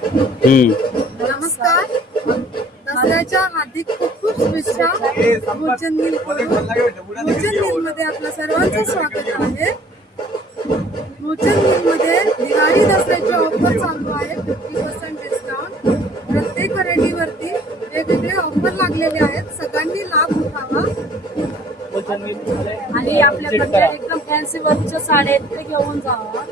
नमस्कार. दसऱ्याच्या हार्दिक खूप खूप शुभेच्छा. भोजन मध्ये आपलं सर्वांचं स्वागत आहे. भोजन मध्ये दिवाळी दसऱ्याची ऑफर चालू आहे. 50% डिस्काउंट. प्रत्येक खरेदीवरती वेगवेगळे ऑफर लागलेले आहेत. सगळ्यांनी लाभ उठावा. आणि आपल्याकडे एकदम फॅन्सी वर्कच्या साड्या आहेत ते घेऊन जावा.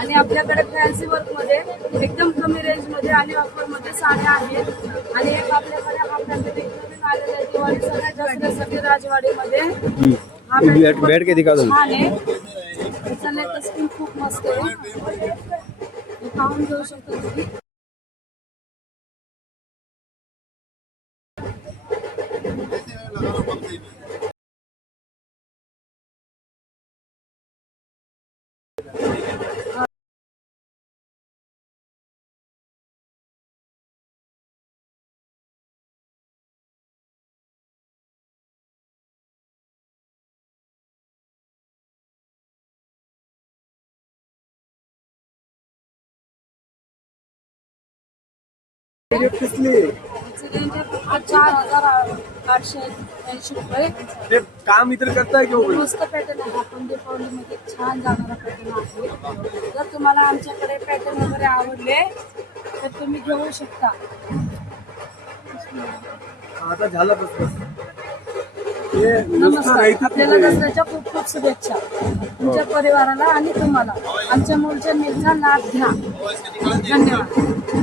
आणि आपल्याकडे फॅन्सी वर्क मध्ये एकदम कमी रेंज मध्ये आणि ऑफर मध्ये साड्या आहेत. आणि एक आपल्याकडे हा फॅमिली नवीन आलेला आहे दिवाळी सगळ्यासाठी राजवाडीमध्ये भेट किती का छान आहे. त्याचा लेटेस्ट पण खूप मस्त आहे. पाहून घेऊ शकतो तुम्ही. फक्त 4,880 रुपये. ते काम इतर करताय की मस्त पॅटर्न आहे. आपण दीपावलीमध्ये छान जाणारा पॅटर्न आहे. जर तुम्हाला आमच्याकडे पॅटर्न वगैरे आवडले तर तुम्ही घेऊ शकता. आता झालं बस. नमस्कार. आपल्याला दसऱ्याच्या खूप खूप शुभेच्छा. तुमच्या परिवाराला आणि तुम्हाला आमच्या मूलच्या नीलचा लाभ घ्या. धन्यवाद.